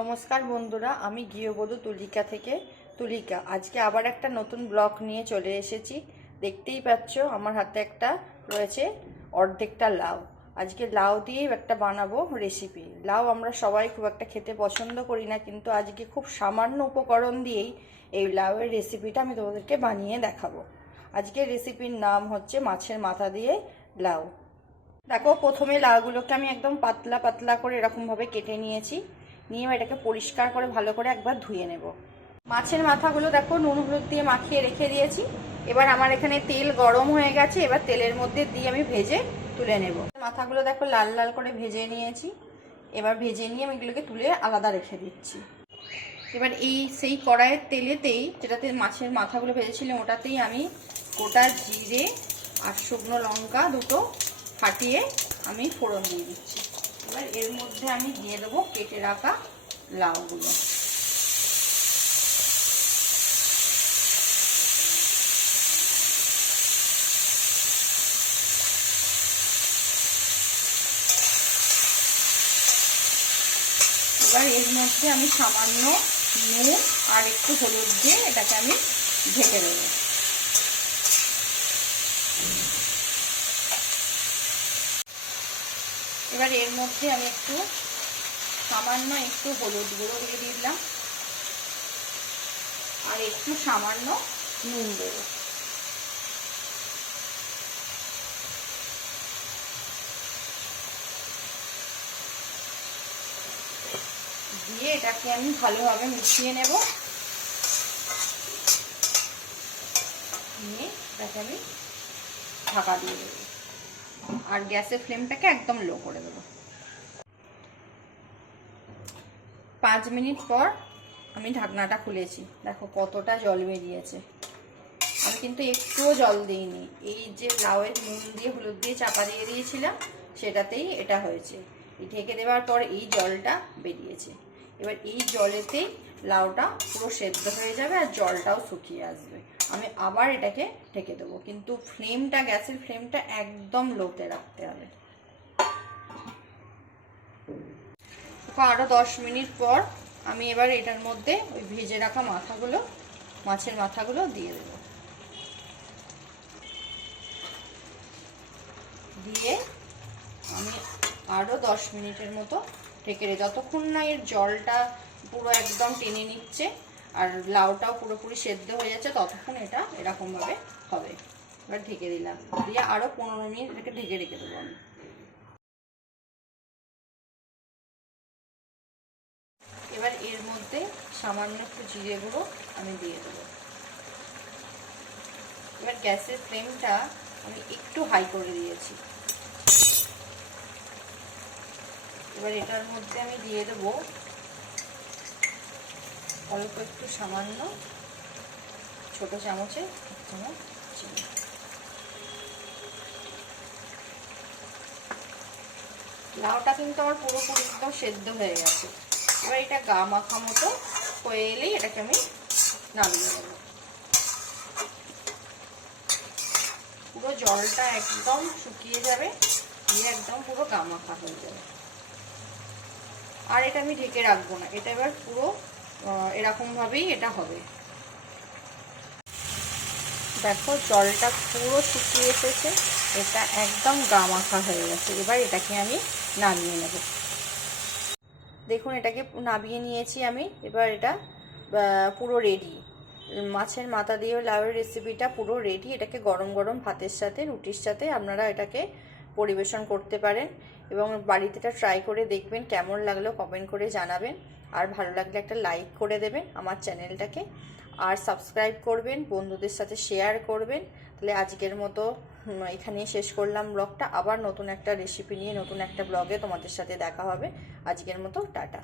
নমস্কার বন্ধুরা, আমি গৃহবধূ তুলিকা থেকে তুলিকা। আজকে আবার একটা নতুন ব্লগ নিয়ে চলে এসেছি। দেখতেই পাচ্ছ আমার হাতে একটা রয়েছে অর্ধেকটা লাউ। আজকে লাউ দিয়েই একটা বানাবো রেসিপি। লাউ আমরা সবাই খুব একটা খেতে পছন্দ করি না, কিন্তু আজকে খুব সামান্য উপকরণ দিয়েই এই লাউয়ের রেসিপিটা আমি তোমাদেরকে বানিয়ে দেখাবো। আজকের রেসিপির নাম হচ্ছে মাছের মাথা দিয়ে লাউ। দেখো, প্রথমে লাউগুলোকে আমি একদম পাতলা পাতলা করে এরকমভাবে কেটে নিয়েছি। নিয়ে এটাকে পরিষ্কার করে ভালো করে একবার ধুয়ে নেব। মাছের মাথাগুলো দেখো নুন হলুদ দিয়ে মাখিয়ে রেখে দিয়েছি। এবার আমার এখানে তেল গরম হয়ে গেছে, এবার তেলের মধ্যে দিয়ে আমি ভেজে তুলে নেব। মাথাগুলো দেখো লাল লাল করে ভেজে নিয়েছি। এবার ভেজে নিয়ে আমি এগুলোকে তুলে আলাদা রেখে দিচ্ছি। এবার সেই কড়াইয়ের তেলেতেই, যেটাতে মাছের মাথাগুলো ভেজেছিলাম, ওটাতেই আমি গোটা জিরে আর শুকনো লঙ্কা দুটো ফাটিয়ে আমি ফোড়ন দিয়ে দিচ্ছি। এবার এর মধ্যে আমি দিয়ে দেবো কেটে রাখা লাউগুলো। এবার এর মধ্যে আমি সামান্য নুন আর একটু হলুদ দিয়ে এটাকে আমি ঢেকে দেবো। এবার এর মধ্যে আমি সামান্য একটু হলুদ গুঁড়ো দিয়ে দিলাম আর একটু সামান্য নুন দেব। দিয়ে এটাকে আমি ভালোভাবে মিশিয়ে নেব। নিয়ে এটাকে আমি ঢাকা দিয়ে দেবো আর গ্যাসের ফ্লেমটাকে একদম লো করে দেবো। 5 মিনিট পর আমি ঢাকনাটা খুলেছি। দেখো কতটা জল বেরিয়েছে। আমি কিন্তু একটুও জল দিইনি। এই যে লাউয়ের নুন দিয়ে হলুদ দিয়ে চাপা দিয়ে দিয়েছিলাম, সেটাতেই এটা হয়েছে। ঢেকে দেওয়ার পর এই জলটা বেরিয়েছে। এবার এই জলেতেই লাউটা পুরো সেদ্ধ হয়ে যাবে আর জলটাও শুকিয়ে আসবে। আমি আবার এটাকে ঢেকে দেবো, কিন্তু গ্যাসের ফ্লেমটা একদম লোতে রাখতে হবে। আরো 10 মিনিট পর আমি এবার এটার মধ্যে ওই ভেজে রাখা মাছের মাথাগুলো দিয়ে দেব। দিয়ে আমি আরো 10 মিনিটের মতো ঢেকে রেখে, যতক্ষণ না এর জলটা পুরো একদম টেনে নিচ্ছে আর লাউটাও পুরোপুরি সেদ্ধ হয়ে যাচ্ছে, ততক্ষণ এটা এরকম ভাবে হবে। এবার ঢেকে দিলাম, দিয়ে আরো 15 মিনিট এটাকে ঢেকে রেখে দেবো আমি। এবার এর মধ্যে সামান্য একটু জিরে গুঁড়ো আমি দিয়ে দেবো। এবার গ্যাসের ফ্লেমটা আমি একটু হাই করে দিয়েছি। এবার এটার মধ্যে আমি দিয়ে দেবো অল্প একটু সামান্য ছোট চামচে 1 চামচ চিনি। লাউটা কিন্তু আমার পুরোপুরি একদম সেদ্ধ হয়ে গেছে। এবার এটা গা মাখা মতো হয়ে এলেই এটাকে আমি নামিয়ে নেব। পুরো জলটা একদম শুকিয়ে যাবে, দিয়ে একদম পুরো গা মাখা হয়ে যাবে। আর এটা আমি ঢেকে রাখবো না, এটা এবার পুরো এরকম ভাবেই এটা হবে। দেখো জলটা পুরো শুকিয়ে এসেছে, এটা একদম গা মাখা হয়ে গেছে। এবার এটাকে আমি নামিয়ে নেব। দেখুন এটাকে নামিয়ে নিয়েছি আমি। এবার এটা পুরো রেডি। মাছের মাথা দিয়ে লাউয়ের রেসিপিটা পুরো রেডি। এটাকে গরম গরম ভাতের সাথে, রুটির সাথে আপনারা এটাকে পরিবেশন করতে পারেন এবং বাড়িতে এটা ট্রাই করে দেখবেন। কেমন লাগলো কমেন্ট করে জানাবেন, আর ভালো লাগলে একটা লাইক করে দেবেন আমার চ্যানেলটাকে, আর সাবস্ক্রাইব করবেন, বন্ধুদের সাথে শেয়ার করবেন। তাহলে আজকের মতো এখানেই শেষ করলাম ব্লগটা। আবার নতুন একটা রেসিপি নিয়ে নতুন একটা ব্লগে তোমাদের সাথে দেখা হবে। আজকের মতো টাটা।